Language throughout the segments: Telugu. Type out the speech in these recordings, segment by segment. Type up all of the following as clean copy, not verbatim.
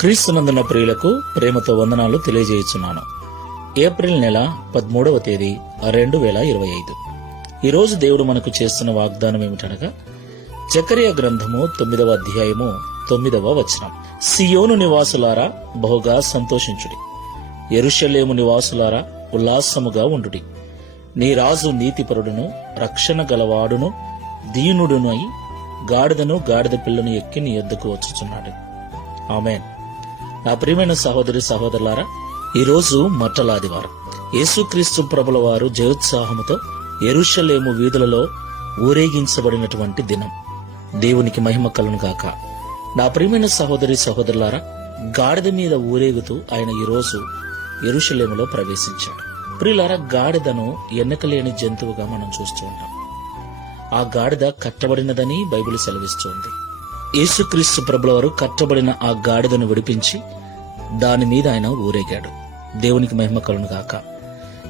క్రీస్తునందున ప్రియులకు ప్రేమతో వందనాలు తెలియజేయుచున్నాను. ఏప్రిల్ నెల 13వ తేదీ 2025. ఈరోజు దేవుడు మనకు చేస్తున్న వాగ్దానం ఏమిటనగా జకర్యా గ్రంథము 9వ అధ్యాయము 9వ వచనం. సియోను నివాసులారా బహుగా సంతోషించుడి, యెరూషలేము నివాసులారా ఉల్లాసముగా ఉండుడి. నీ రాజు నీతిపరుడును రక్షణ గలవాడును దీనుడును అయి గాడిదను గాడిద పిల్లను ఎక్కి నీ యొద్దకు వచ్చుచున్నాడు. ఆమేన్. నా ప్రియమైన సహోదరి సహోదరులారా, ఈరోజు మట్టలాదివారం. యేసుక్రీస్తు ప్రభుల వారు జయోత్సాహముతో యెరూషలేము వీధులలో ఊరేగించబడినటువంటి దినం. దేవునికి మహిమ కలుగును గాక. నా ప్రియమైన సహోదరి సహోదరులారా, గాడిద మీద ఊరేగుతూ ఆయన ఈరోజు యెరూషలేములో ప్రవేశించాడు. ప్రియులారా, గాడిదను ఎన్నికలేని జంతువుగా మనం చూస్తూ ఉంటాం. ఆ గాడిద కట్టబడినదని బైబిల్ సెలవిస్తోంది. యేసుక్రీస్తు ప్రభుల వారు కట్టబడిన ఆ గాడిదను విడిపించి దాని మీద ఆయన ఊరేగాడు. దేవునికి మహిమ కలుగును గాక.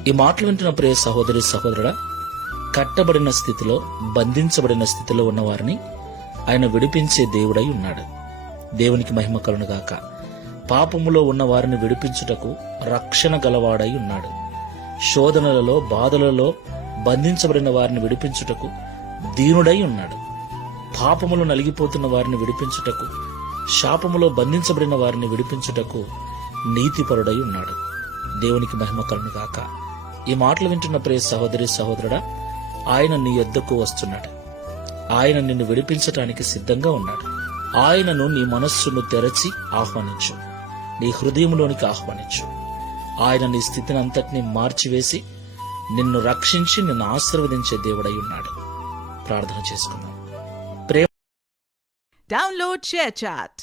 ఈ మాటలు వింటున్న ప్రియ సహోదరి సహోదరుడా, కట్టబడిన స్థితిలో బంధించబడిన స్థితిలో ఉన్న వారిని ఆయన విడిపించే దేవుడై ఉన్నాడు. దేవునికి మహిమ కలుగును గాక. పాపములో ఉన్న వారిని విడిపించుటకు రక్షణ గలవాడై ఉన్నాడు. శోధనలలో బాధలలో బంధించబడిన వారిని విడిపించుటకు దీనుడై ఉన్నాడు. పాపములు నలిగిపోతున్న వారిని విడిపించుటకు, శాపములో బంధించబడిన వారిని విడిపించుటకు నీతిపరుడై ఉన్నాడు. దేవునికి మహిమ కలుగును గాక. ఈ మాటలు వింటున్న ప్రియ సహోదరి సహోదరుడా, ఆయన నీ యొద్దకు వస్తున్నాడు. ఆయన నిన్ను విడిపించటానికి సిద్ధంగా ఉన్నాడు. ఆయనను నీ మనస్సును తెరచి ఆహ్వానించు, నీ హృదయంలోనికి ఆహ్వానించు. ఆయన నీ స్థితిని అంతటినీ మార్చివేసి నిన్ను రక్షించి నిన్ను ఆశీర్వదించే దేవుడై ఉన్నాడు. ప్రార్థన చేసుకుందాం. Download ShareChat.